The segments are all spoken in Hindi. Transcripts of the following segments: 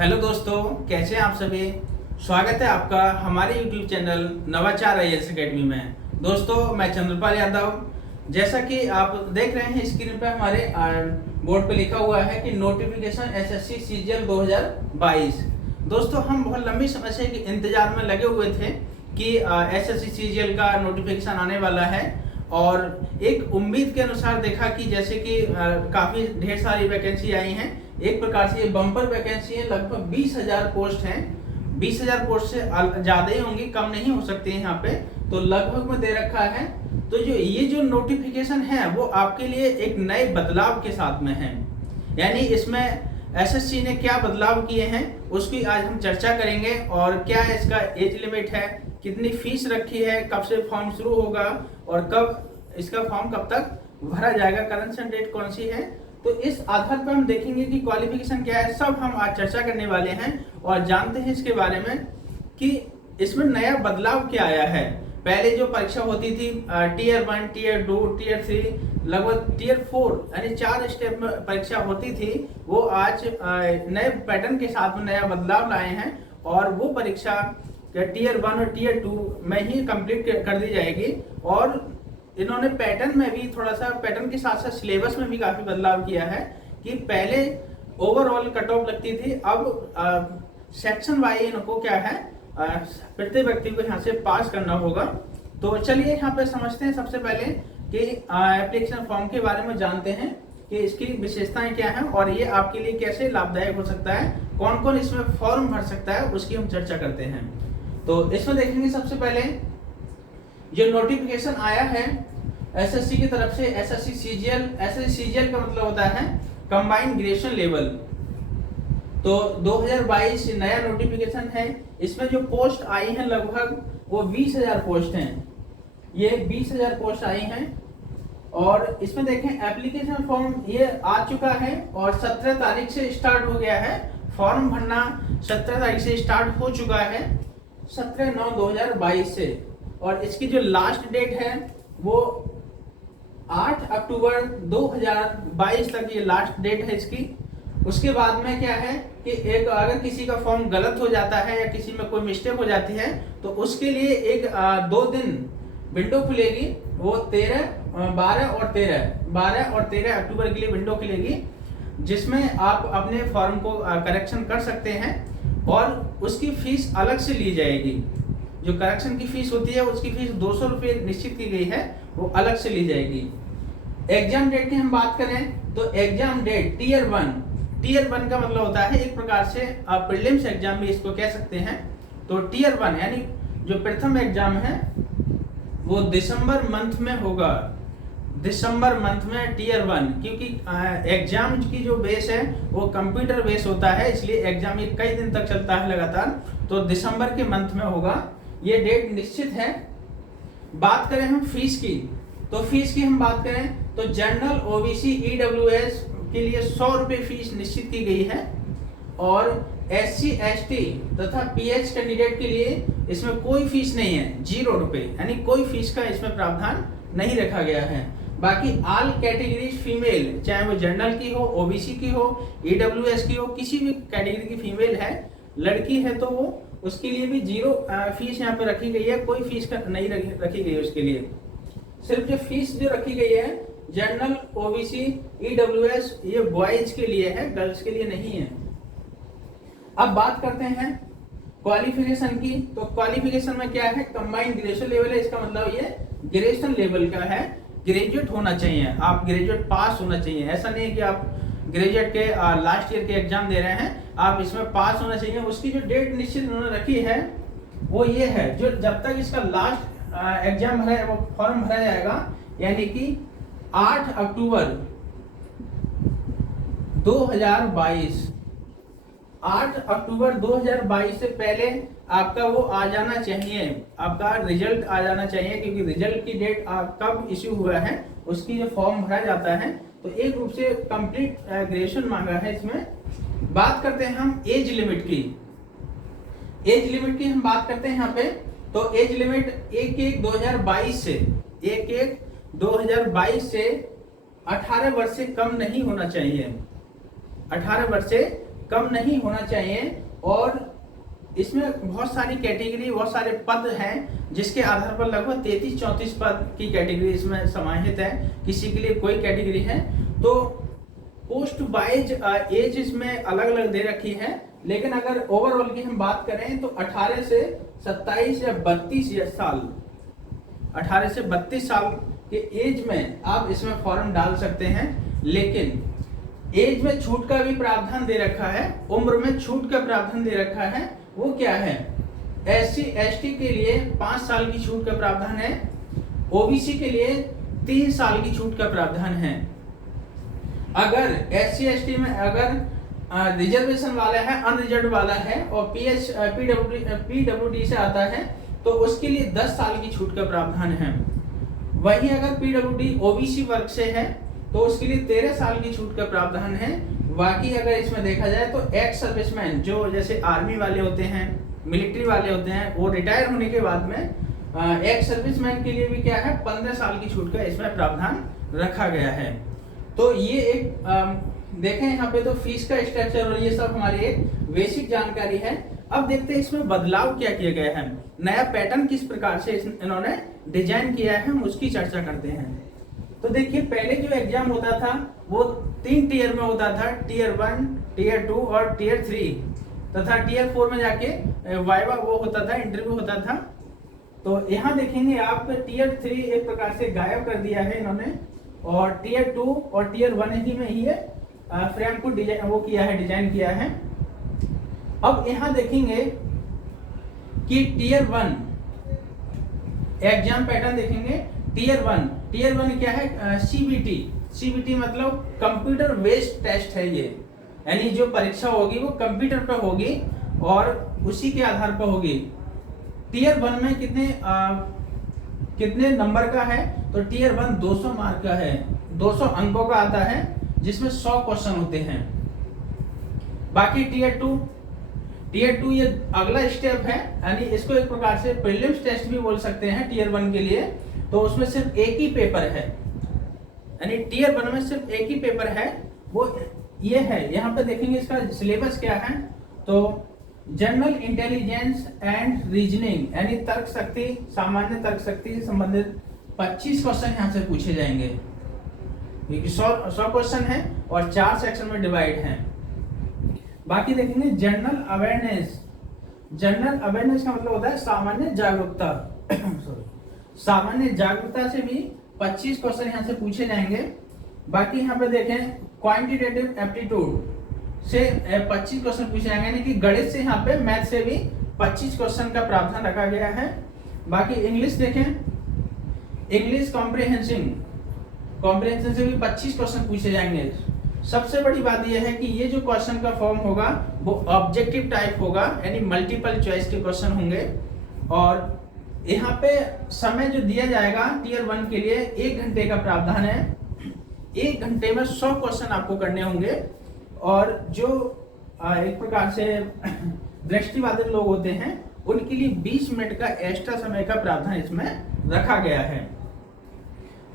हेलो दोस्तों, कैसे हैं आप सभी। स्वागत है आपका हमारे YouTube चैनल नवाचार IAS अकेडमी में। दोस्तों, मैं चंद्रपाल यादव। जैसा कि आप देख रहे हैं स्क्रीन पे हमारे बोर्ड पे लिखा हुआ है कि नोटिफिकेशन SSC CGL 2022। दोस्तों, हम बहुत लंबी समय से इंतजार में लगे हुए थे कि SSC CGL का नोटिफिकेशन आने वाला है और एक उम्मीद के अनुसार देखा कि जैसे कि काफ़ी ढेर सारी वैकेंसी आई हैं। एक प्रकार से ये बम्पर वैकेंसी है, लगभग 20,000 पोस्ट हैं। 20,000 पोस्ट से ज़्यादा ही होंगी, कम नहीं हो सकती है यहाँ पे, तो लगभग में दे रखा है। तो जो नोटिफिकेशन है वो आपके लिए एक नए बदलाव के साथ में है, यानी इसमें SSC ने क्या बदलाव किए हैं उसकी आज हम चर्चा करेंगे। और क्या इसका एज लिमिट है, कितनी फीस रखी है, कब से फॉर्म शुरू होगा और कब इसका फॉर्म कब तक भरा जाएगा, करेंट डेट कौन सी है। तो इस आधार पर हम देखेंगे कि क्वालिफिकेशन क्या है, सब हम आज चर्चा करने वाले हैं और जानते हैं इसके बारे में कि इसमें नया बदलाव क्या आया है। पहले जो परीक्षा होती थी Tier 1, Tier 2, Tier 3, लगभग Tier 4 यानी 4 स्टेप में परीक्षा होती थी, वो आज नए पैटर्न के साथ में नया बदलाव लाए हैं और वो परीक्षा Tier 1 और Tier 2 में ही कंप्लीट कर दी जाएगी। और इन्होंने पैटर्न में भी थोड़ा सा, पैटर्न के साथ साथ सिलेबस में भी काफी बदलाव किया है कि पहले ओवरऑल कट ऑफ लगती थी, अब सेक्शन वाइज इनको क्या है, प्रत्येक व्यक्ति को यहाँ से पास करना होगा। तो चलिए यहाँ पे समझते हैं सबसे पहले कि एप्लीकेशन फॉर्म के बारे में जानते हैं कि इसकी विशेषताएं क्या हैं और ये आपके लिए कैसे लाभदायक हो सकता है, कौन कौन इसमें फॉर्म भर सकता है, उसकी हम चर्चा करते हैं। तो इसमें देखेंगे सबसे पहले जो नोटिफिकेशन आया है SSC की तरफ से, SSC CGL का मतलब होता है कंबाइंड ग्रेजुएशन लेवल। तो 2022 नया नोटिफिकेशन है। इसमें जो पोस्ट आई हैं लगभग वो 20,000 पोस्ट हैं, ये 20,000 पोस्ट आई हैं। और इसमें देखें एप्लीकेशन फॉर्म ये आ चुका है और 17 तारीख से स्टार्ट हो गया है फॉर्म भरना। 17 तारीख से स्टार्ट हो चुका है, 17/9/2022 से। और इसकी जो लास्ट डेट है वो 8 अक्टूबर 2022 तक ये लास्ट डेट है इसकी। उसके बाद में क्या है कि एक अगर किसी का फॉर्म गलत हो जाता है या किसी में कोई मिस्टेक हो जाती है तो उसके लिए एक 2 दिन विंडो खुलेगी, वो 12 और 13 अक्टूबर के लिए विंडो खुलेगी, जिसमें आप अपने फॉर्म को करेक्शन कर सकते हैं और उसकी फीस अलग से ली जाएगी। जो करेक्शन की फीस होती है उसकी फीस 200 रुपये निश्चित की गई है, वो अलग से ली जाएगी। एग्जाम डेट की हम बात करें तो एग्जाम डेट Tier 1 का मतलब होता है एक प्रकार से आप प्रीलिम्स एग्जाम भी इसको कह सकते हैं। तो Tier 1 यानी जो प्रथम एग्जाम है वो दिसंबर मंथ में होगा, दिसंबर मंथ में Tier 1, क्योंकि एग्जाम की जो बेस है वो कंप्यूटर बेस होता है, इसलिए एग्जाम ये कई दिन तक चलता है लगातार। तो दिसंबर के मंथ में होगा, ये डेट निश्चित है। बात करें हम फीस की, तो फीस की हम बात करें तो जनरल OBC EWS के लिए 100 रुपये फीस निश्चित की गई है और SC ST तथा PH कैंडिडेट के लिए इसमें कोई फीस नहीं है, 0 रुपये, यानी कोई फीस का इसमें प्रावधान नहीं रखा गया है। बाकी ऑल कैटेगरीज फीमेल, चाहे वो जनरल की हो, OBC की हो, EWS की हो, किसी भी कैटेगरी की फीमेल है, लड़की है तो वो उसके लिए भी 0 फीस यहाँ पे रखी गई है, कोई फीस नहीं रखी गई है उसके लिए। सिर्फ जो फीस जो रखी गई है जनरल OBC EWS ये बॉयज के लिए है, गर्ल्स के लिए नहीं है। अब बात करते हैं क्वालिफिकेशन की। तो क्वालिफिकेशन में क्या है, कंबाइंड ग्रेजुएशन लेवल है, इसका मतलब ये ग्रेजुएशन लेवल का है, ग्रेजुएट होना चाहिए, आप ग्रेजुएट पास होना चाहिए। ऐसा नहीं है कि आप ग्रेजुएट के लास्ट ईयर के एग्जाम दे रहे हैं, आप इसमें पास होना चाहिए। उसकी जो डेट निश्चित उन्होंने रखी है वो ये है, जो जब तक इसका लास्ट एग्जाम है वो फॉर्म भरा जाएगा, यानी कि 8 अक्टूबर 2022, 8 अक्टूबर 2022 से पहले आपका वो आ जाना चाहिए, आपका रिजल्ट आ जाना चाहिए, क्योंकि रिजल्ट की डेट कब इश्यू हुआ है उसकी जो फॉर्म भरा जाता है। तो एक रूप से कंप्लीट ग्रेजुएशन मांगा है इसमें। बात करते हैं हम एज लिमिट की। एज लिमिट की हम बात करते हैं यहाँ पे, तो एज लिमिट 1/1/2022 से 1/1/2022 से 18 वर्ष से कम नहीं होना चाहिए, 18 वर्ष से कम नहीं होना चाहिए। और इसमें बहुत सारी कैटेगरी, बहुत सारे पद हैं जिसके आधार पर लगभग 33-34 पद की कैटेगरी इसमें समाहित है। किसी के लिए कोई कैटेगरी है तो पोस्ट वाइज एज इसमें अलग अलग दे रखी है। लेकिन अगर ओवरऑल की हम बात करें तो 18 से 27 या 32 साल, 18 से 32 साल के एज में आप इसमें फॉर्म डाल सकते हैं। लेकिन एज में छूट का भी प्रावधान दे रखा है, उम्र में छूट का प्रावधान दे रखा है। वो क्या है? SC ST के लिए 5 साल की छूट का प्रावधान है, OBC के लिए 3 साल की छूट का प्रावधान है। अगर SC ST में अगर रिजर्वेशन वाला है, अनरिजर्व वाला है और PWD से आता है तो उसके लिए 10 साल की छूट का प्रावधान है। वही अगर PWD OBC वर्ग से है तो उसके लिए 13 साल की छूट का प्रावधान है। बाकी अगर इसमें देखा जाए तो एक्स सर्विसमैन, जो जैसे आर्मी वाले होते हैं, मिलिट्री वाले होते हैं, वो रिटायर होने के बाद में एक्स सर्विसमैन के लिए भी क्या है, 15 साल की छूट का इसमें प्रावधान रखा गया है। तो ये एक देखें यहाँ पे तो फीस का स्ट्रक्चर और ये सब हमारी एक बेसिक जानकारी है। अब देखते हैं इसमें बदलाव क्या किया गया है, नया पैटर्न किस प्रकार से इन्होंने डिजाइन किया है, हम उसकी चर्चा करते हैं। तो देखिए पहले जो एग्जाम होता था वो 3 टीयर में होता था, टीयर 1, टीयर 2 और टीयर 3 तथा टीयर 4 में जाके वाइवा वो होता था, इंटरव्यू होता था। तो यहाँ देखेंगे आप टीयर 3 एक प्रकार से गायब कर दिया है इन्होंने और टीयर 2 और टीयर 1 ही में ही है फ्रेम को डिजाइन वो किया है, डिजाइन किया है। अब यहाँ देखेंगे कि टीयर 1 एग्जाम पैटर्न देखेंगे। टीयर 1 क्या है? CBT मतलब कंप्यूटर बेस्ड टेस्ट है ये, यानी जो परीक्षा होगी वो कंप्यूटर पर होगी और उसी के आधार पर होगी। टीयर 1 में कितने नंबर का है? तो टीयर 1 200 मार्क का है, 200 अंकों का आता है जिसमें 100 क्वेश्चन होते हैं। बाकी टीयर 2 ये अगला स्टेप है, यानी इसको एक प्रकार से प्रीलिम्स टेस्ट भी बोल सकते हैं टीयर 1 के लिए। तो उसमें सिर्फ एक ही पेपर है, यानी टीयर 1 में सिर्फ एक ही पेपर है, वो ये है। यहाँ पे देखेंगे इसका सिलेबस क्या है। तो जनरल इंटेलिजेंस एंड रीजनिंग यानी तर्क शक्ति, सामान्य तर्क शक्ति से संबंधित 25 क्वेश्चन यहाँ से पूछे जाएंगे। 100 क्वेश्चन है और 4 सेक्शन में डिवाइड है। बाकी देखेंगे जनरल अवेयरनेस का मतलब होता है सामान्य जागरूकता सामान्य जागरूकता से भी 25 क्वेश्चन यहाँ से पूछे जाएंगे। बाकी यहाँ पे देखें क्वांटिटेटिव एप्टीट्यूड से 25 क्वेश्चन पूछे जाएंगे, यानी कि गणित से यहाँ पे मैथ से भी 25 क्वेश्चन का प्रावधान रखा गया है। बाकी इंग्लिश देखें, इंग्लिश कॉम्प्रिहेंशन से भी 25 क्वेश्चन पूछे जाएंगे। सबसे बड़ी बात यह है कि ये जो क्वेश्चन का फॉर्म होगा वो ऑब्जेक्टिव टाइप होगा, यानी मल्टीपल चॉइस के क्वेश्चन होंगे। और यहाँ पे समय जो दिया जाएगा टीयर 1 के लिए 1 घंटे का प्रावधान है। 1 घंटे में 100 क्वेश्चन आपको करने होंगे। और जो एक प्रकार से दृष्टिबाधित लोग होते हैं उनके लिए 20 मिनट का एक्स्ट्रा समय का प्रावधान इसमें रखा गया है।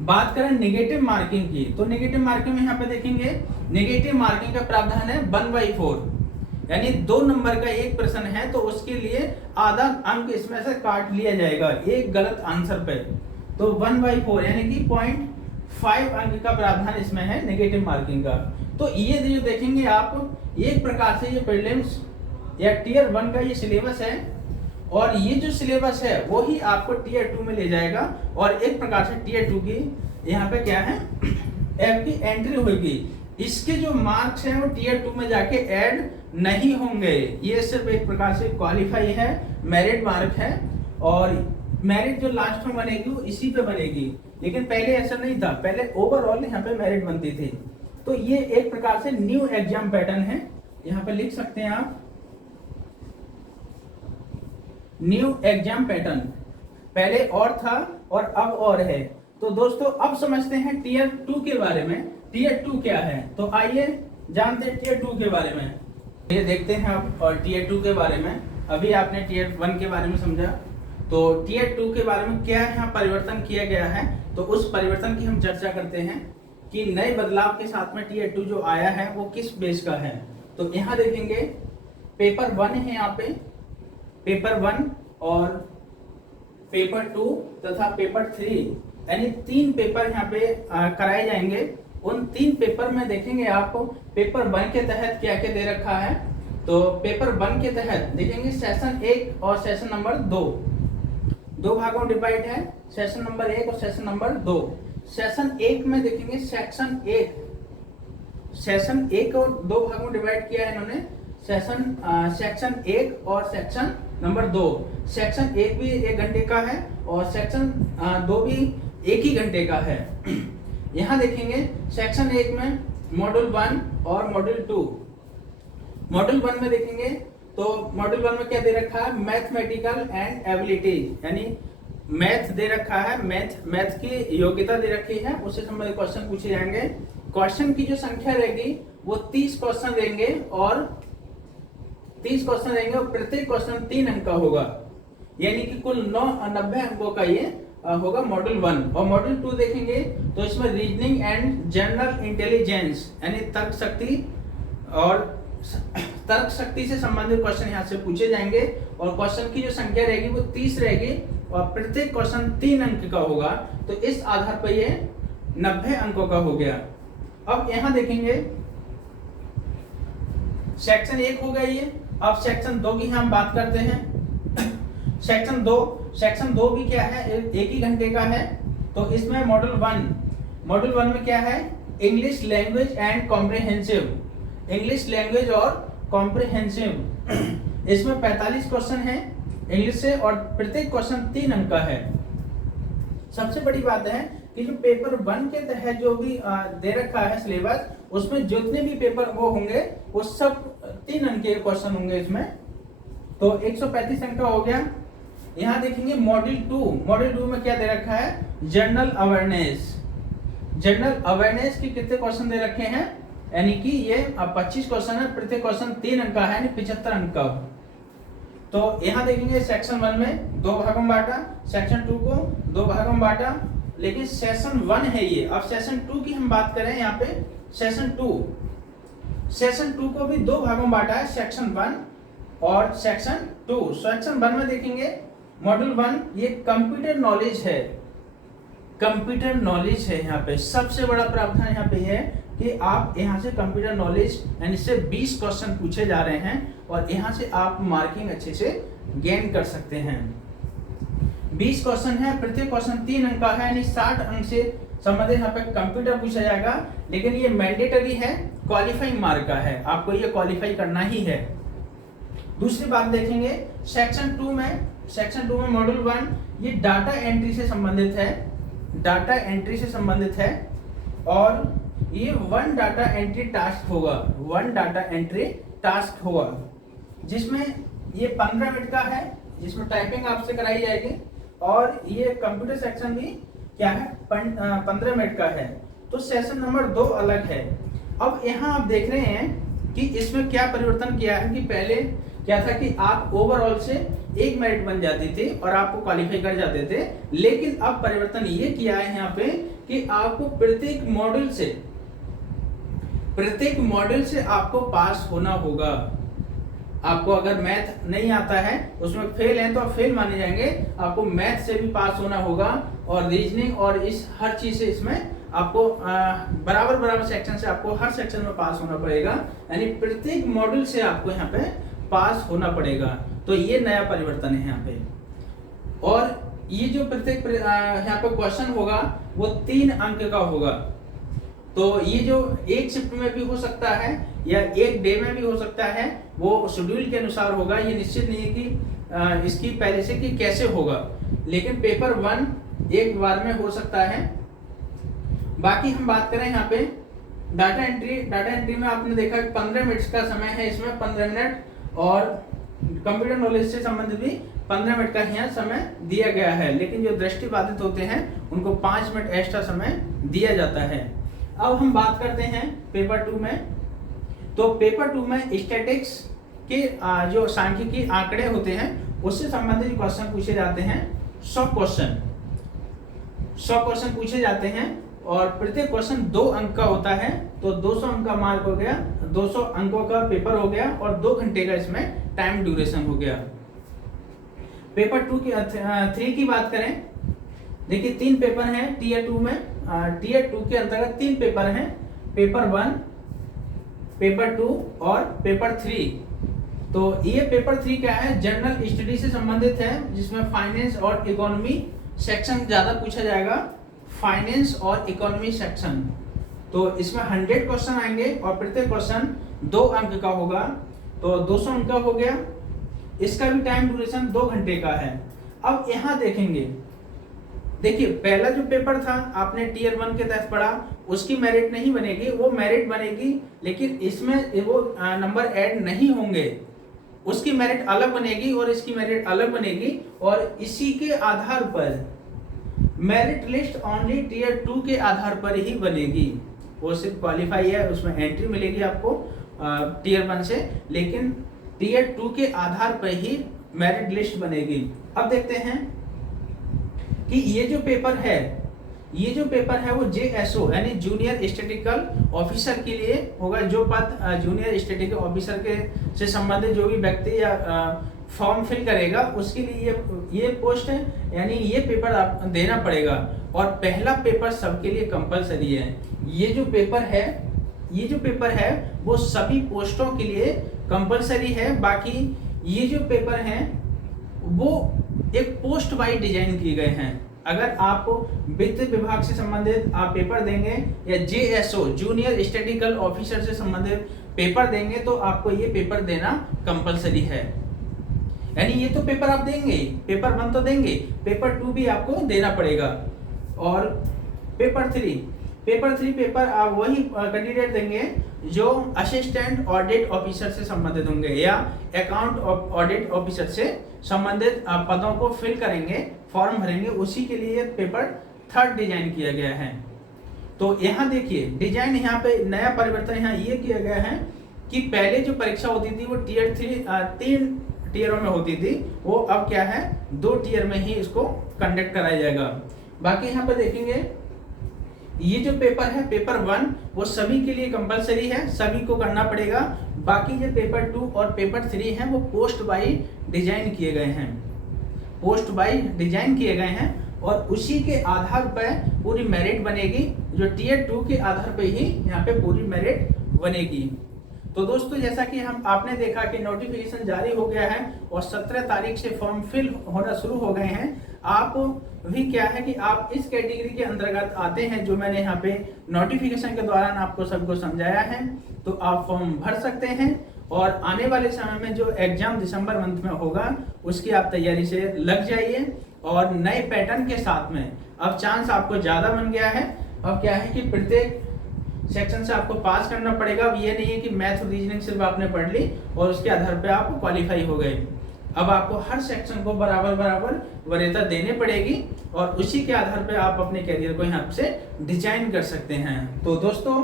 बात करें नेगेटिव मार्किंग की, तो नेगेटिव मार्किंग में यहाँ पे देखेंगे नेगेटिव मार्किंग का प्रावधान है 1/4, यानी 2 नंबर का एक प्रश्न है तो उसके लिए आधा अंक इसमें से काट लिया जाएगा एक गलत आंसर पे। तो 1/4 यानी कि 0.5 अंक का प्रावधान इसमें है नेगेटिव मार्किंग का। तो ये जो देखेंगे आप, एक प्रकार से ये प्रीलिम्स या टीयर 1 का ये सिलेबस है और ये जो सिलेबस है वो ही आपको टीयर 2 में ले जाएगा। और एक प्रकार से टीयर 2 की यहाँ पे क्या है, आपकी एंट्री होगी। इसके जो मार्क्स हैं वो टीयर 2 में जाके ऐड नहीं होंगे, ये सिर्फ एक प्रकार से क्वालिफाई है, मेरिट मार्क है। और मेरिट जो लास्ट में बनेगी वो इसी पे बनेगी, लेकिन पहले ऐसा नहीं था, पहले ओवरऑल यहाँ पे मेरिट बनती थी। तो ये एक प्रकार से न्यू एग्जाम पैटर्न है, यहाँ पे लिख सकते हैं आप न्यू एग्जाम पैटर्न, पहले और था और अब और है। तो दोस्तों अब समझते हैं टीयर 2 के बारे में। टीयर 2 क्या है, तो आइए जानते हैं टीयर 2 के बारे में। ये देखते हैं आप और टीयर 2 के बारे में। अभी आपने टीयर 1 के बारे में समझा, तो टीयर 2 के बारे में क्या यहाँ परिवर्तन किया गया है, तो उस परिवर्तन की हम चर्चा करते हैं कि नए बदलाव के साथ में टीयर 2 जो आया है वो किस बेस का है। तो यहाँ देखेंगे पेपर 1 है यहाँ पे, पेपर 1 और पेपर 2 तथा पेपर 3 यानी 3 पेपर यहाँ पे कराए जाएंगे। उन 3 पेपर में देखेंगे आप पेपर 1 के तहत क्या क्या दे रखा है। तो पेपर 1 के तहत देखेंगे सेशन 1 और सेशन नंबर 2 भागों में डिवाइड है, सेशन नंबर 1 और सेशन नंबर 2। सेशन 1 में देखेंगे सेक्शन 1 को 2 भागों में डिवाइड किया है इन्होंने, सेक्शन 1 और सेक्शन नंबर 2। सेक्शन 1 भी 1 घंटे का है और सेक्शन 2 भी 1 ही घंटे का है। यहाँ देखेंगे सेक्शन 1 में मॉड्यूल 1 और मॉड्यूल 2। मॉड्यूल 1 में देखेंगे तो मॉड्यूल 1 में क्या दे रखा है, मैथमेटिकल एंड एबिलिटी, यानी मैथ दे रखा है, मैथ की योग्यता दे रखी है, उससे संबंधित क्वेश्चन पूछे जाएंगे। क्वेश्चन की जो संख्या रहेगी वो 30 क्वेश्चन देंगे और 30 क्वेश्चन देंगे और प्रत्येक क्वेश्चन 3 अंक का होगा, यानी कि कुल 90 अंकों का ये होगा मॉड्यूल 1। और मॉड्यूल 2 देखेंगे तो इसमें रीजनिंग एंड जनरल इंटेलिजेंस यानी तर्क शक्ति से संबंधित क्वेश्चन यहाँ से पूछे जाएंगे और क्वेश्चन की जो संख्या रहेगी वो 30 रहेगी और प्रत्येक क्वेश्चन 3 अंक का होगा। तो इस आधार पर ये 90 अंकों का हो गया। अब यहाँ देखेंगे सेक्शन 1 हो गया ये। अब सेक्शन 2 की हम बात करते हैं। सेक्शन 2 भी क्या है, 1 ही घंटे का है। तो इसमें मॉड्यूल 1 में क्या है, English language and comprehensive, English language और कॉम्प्रिहेंसिव। इसमें 45 क्वेश्चन है इंग्लिश से और प्रत्येक क्वेश्चन 3 अंक का है। सबसे बड़ी बात है कि जो पेपर 1 के तहत जो भी दे रखा है सिलेबस, उसमें जितने भी पेपर वो होंगे वो सब 3 अंक के क्वेश्चन होंगे इसमें। तो 135 अंक का हो गया। यहाँ देखेंगे मॉड्यूल 2 में क्या दे रखा है, जनरल अवेयरनेस के कितने क्वेश्चन दे रखे हैं, यानी कि ये 25 क्वेश्चन है, प्रत्येक क्वेश्चन 3 अंक का है, यानी 75 अंक का। तो यहाँ देखेंगे सेक्शन 1 में 2 भागों में बांटा, सेक्शन 2 को 2 भागों में बांटा, लेकिन सेशन 1 है ये। अब सेशन 2 की हम बात करें, यहाँ पे सेशन 2 को भी 2 भागों में बांटा है, सेक्शन 1 और सेक्शन 2। सेक्शन 1 में देखेंगे मॉड्यूल 1 ये कंप्यूटर नॉलेज है। यहाँ पे सबसे बड़ा प्रावधान यहाँ पे है कि आप यहाँ से कंप्यूटर नॉलेज यानी इससे 20 क्वेश्चन पूछे जा रहे हैं और यहाँ से आप मार्किंग अच्छे से गेन कर सकते हैं। 20 क्वेश्चन है, प्रत्येक क्वेश्चन 3 अंक का है, यानी 60 अंक से संबंधित यहाँ पे कंप्यूटर पूछा जाएगा। लेकिन ये मैंडेटरी है, क्वालिफाइंग मार्क का है, आपको ये क्वालिफाई करना ही है। दूसरी बात देखेंगे सेक्शन 2 में मॉड्यूल 1 ये डाटा एंट्री से संबंधित है और ये 1 डाटा एंट्री टास्क होगा, जिसमें ये 15 मिनट का है, जिसमें टाइपिंग आपसे कराई जाएगी और ये कंप्यूटर सेक्शन भी क्या है 15 मिनट का है। तो सेशन नंबर 2 अलग है। अब यहाँ आप देख रहे हैं कि इसमें क्या परिवर्तन किया है कि पहले क्या था कि आप ओवरऑल से 1 मेरिट बन जाती थी और आपको क्वालिफाई कर जाते थे, लेकिन अब परिवर्तन ये किया है यहाँ पे कि आपको प्रत्येक मॉड्यूल से आपको पास होना होगा। आपको अगर मैथ नहीं आता है, उसमें फेल है तो आप फेल माने जाएंगे, आपको मैथ से भी पास होना होगा और रीजनिंग और इस हर चीज से इसमें आपको बराबर सेक्शन से आपको हर सेक्शन में पास होना पड़ेगा, यानी प्रत्येक मॉड्यूल से आपको यहाँ पे पास होना पड़ेगा। तो ये नया परिवर्तन है यहाँ पे। और ये जो प्रत्येक यहाँ पे क्वेश्चन होगा वो 3 अंक का होगा। तो ये जो एक शिफ्ट में भी हो सकता है या एक डे में भी हो सकता है, वो शेड्यूल के अनुसार होगा। ये निश्चित नहीं है कि इसकी पहले से कि कैसे होगा, लेकिन पेपर 1 एक बार में हो सकता है। बाकी हम बात करें यहाँ पे डाटा एंट्री में आपने देखा 15 मिनट का समय है, इसमें 15 मिनट और कंप्यूटर नॉलेज से संबंधित भी 15 मिनट का यहाँ समय दिया गया है, लेकिन जो दृष्टिबाधित होते हैं उनको 5 मिनट एक्स्ट्रा समय दिया जाता है। अब हम बात करते हैं पेपर 2 में। तो पेपर 2 में स्टैटिक्स के जो सांख्यिकी आंकड़े होते हैं उससे संबंधित क्वेश्चन पूछे जाते हैं। 100 क्वेश्चन पूछे जाते हैं और प्रत्येक क्वेश्चन 2 अंक का होता है, तो 200 अंक का मार्क हो गया, 200 अंकों का पेपर हो गया और 2 घंटे का इसमें टाइम ड्यूरेशन हो गया। पेपर 3 की बात करें, देखिए 3 पेपर हैं टीयर 2 में। टीयर 2 के अंतर्गत 3 पेपर हैं, पेपर 1, पेपर 2 और पेपर 3। तो ये पेपर 3 क्या है, जनरल स्टडी से संबंधित है, जिसमें फाइनेंस और इकोनॉमी सेक्शन ज्यादा पूछा जाएगा, फाइनेंस और इकोनॉमी सेक्शन। तो इसमें 100 क्वेश्चन आएंगे और प्रत्येक क्वेश्चन 2 अंक का होगा, तो 200 अंक का हो गया। इसका भी टाइम ड्यूरेशन 2 घंटे का है। अब यहाँ देखेंगे, देखिए पहला जो पेपर था आपने टीयर 1 के तहत पढ़ा, उसकी मेरिट नहीं बनेगी, वो मेरिट बनेगी, लेकिन इसमें वो नंबर ऐड नहीं होंगे, उसकी मेरिट अलग बनेगी और इसकी मेरिट अलग बनेगी। और इसी के आधार पर मेरिट लिस्ट ओनली टीयर 2 के आधार पर ही बनेगी। वो सिर्फ क्वालिफाई है, उसमें एंट्री मिलेगी आपको टीयर 1 से, लेकिन टीयर 2 के आधार पर ही मेरिट लिस्ट बनेगी। अब देखते हैं कि ये जो पेपर है वो JSO यानी जूनियर स्टैटिस्टिकल ऑफिसर के लिए होगा। जो पद जूनियर स्टैटिस्टिकल ऑफिसर के से संबंधित जो भी व्यक्ति या फॉर्म फिल करेगा, उसके लिए ये पोस्ट है, यानी ये पेपर आप देना पड़ेगा। और पहला पेपर सबके लिए कंपलसरी है। ये जो पेपर है वो सभी पोस्टों के लिए कंपलसरी है। बाकी ये जो पेपर हैं वो एक पोस्ट वाइज डिजाइन किए गए हैं। अगर आप वित्त विभाग से संबंधित आप पेपर देंगे या JSO जूनियर स्टैटिस्टिकल ऑफिसर से संबंधित पेपर देंगे, तो आपको ये पेपर देना कंपलसरी है। यानी ये तो पेपर आप देंगे, पेपर 1 तो देंगे, पेपर 2 भी आपको देना पड़ेगा। और पेपर 3 पेपर आप वही कैंडिडेट देंगे जो असिस्टेंट ऑडिट ऑफिसर से संबंधित होंगे या अकाउंट ऑडिट ऑफिसर से संबंधित पदों को फिल करेंगे, फॉर्म भरेंगे, उसी के लिए पेपर 3 डिजाइन किया गया है। तो यहाँ देखिए डिजाइन, यहाँ पे नया परिवर्तन यहाँ ये किया गया है कि पहले जो परीक्षा होती थी वो टीयर 3 टीयरों में होती थी, वो अब क्या है 2 टीयर में ही इसको कंडक्ट कराया जाएगा। बाकी यहाँ पे देखेंगे ये जो पेपर है पेपर 1 वो सभी के लिए कंपलसरी है, सभी को करना पड़ेगा। बाकी जो पेपर 2 और पेपर 3 हैं वो पोस्ट वाइज डिजाइन किए गए हैं और उसी के आधार पर पूरी मेरिट बनेगी, जो टीयर 2 के आधार पर ही यहाँ पे पूरी मेरिट बनेगी। तो दोस्तों जैसा कि आपने देखा कि नोटिफिकेशन जारी हो गया है और 17 तारीख से फॉर्म फिल होना शुरू हो गए हैं। आप भी क्या है कि आप इस कैटेगरी के अंतर्गत आते हैं, जो मैंने यहाँ पे नोटिफिकेशन के दौरान आपको सबको समझाया है, तो आप फॉर्म भर सकते हैं। और आने वाले समय में जो एग्जाम दिसंबर मंथ में होगा उसकी आप तैयारी से लग जाइए। और नए पैटर्न के साथ में अब चांस आपको ज़्यादा बन गया है। अब क्या है कि प्रत्येक सेक्शन से आपको पास करना पड़ेगा। अब ये नहीं है कि मैथ और रीजनिंग सिर्फ आपने पढ़ ली और उसके आधार पे आप क्वालिफाई हो गए। अब आपको हर सेक्शन को बराबर वरीयता देनी पड़ेगी और उसी के आधार पे आप अपने करियर को यहाँ से डिजाइन कर सकते हैं। तो दोस्तों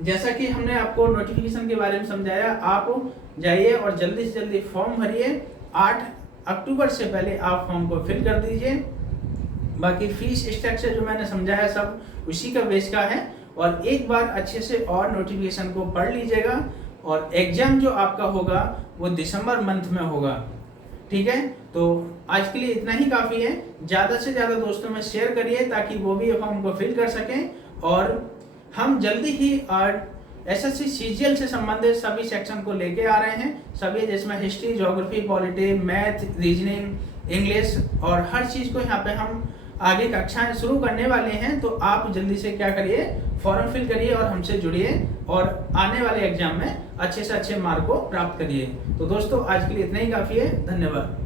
जैसा कि हमने आपको नोटिफिकेशन के बारे में समझाया, आप जाइए और जल्दी से जल्दी फॉर्म भरिए। 8 अक्टूबर से पहले आप फॉर्म को फिल कर दीजिए। बाकी फीस स्ट्रक्चर जो मैंने समझाया सब उसी का बेस का है। और एक बार अच्छे से और नोटिफिकेशन को पढ़ लीजिएगा। और एग्जाम जो आपका होगा वो दिसंबर मंथ में होगा, ठीक है। तो आज के लिए इतना ही काफ़ी है। ज़्यादा से ज़्यादा दोस्तों में शेयर करिए ताकि वो भी फॉर्म को फिल कर सकें। और हम जल्दी ही SSC CGL से संबंधित सभी सेक्शन को लेके आ रहे हैं, सभी जिसमें history, geography, polity, math, reasoning, English और हर चीज़ को यहाँ पे हम आगे कक्षाएं शुरू करने वाले हैं। तो आप जल्दी से क्या करिए, फॉर्म फिल करिए और हमसे जुड़िए और आने वाले एग्जाम में अच्छे से अच्छे मार्क को प्राप्त करिए। तो दोस्तों आज के लिए इतना ही काफ़ी है। धन्यवाद।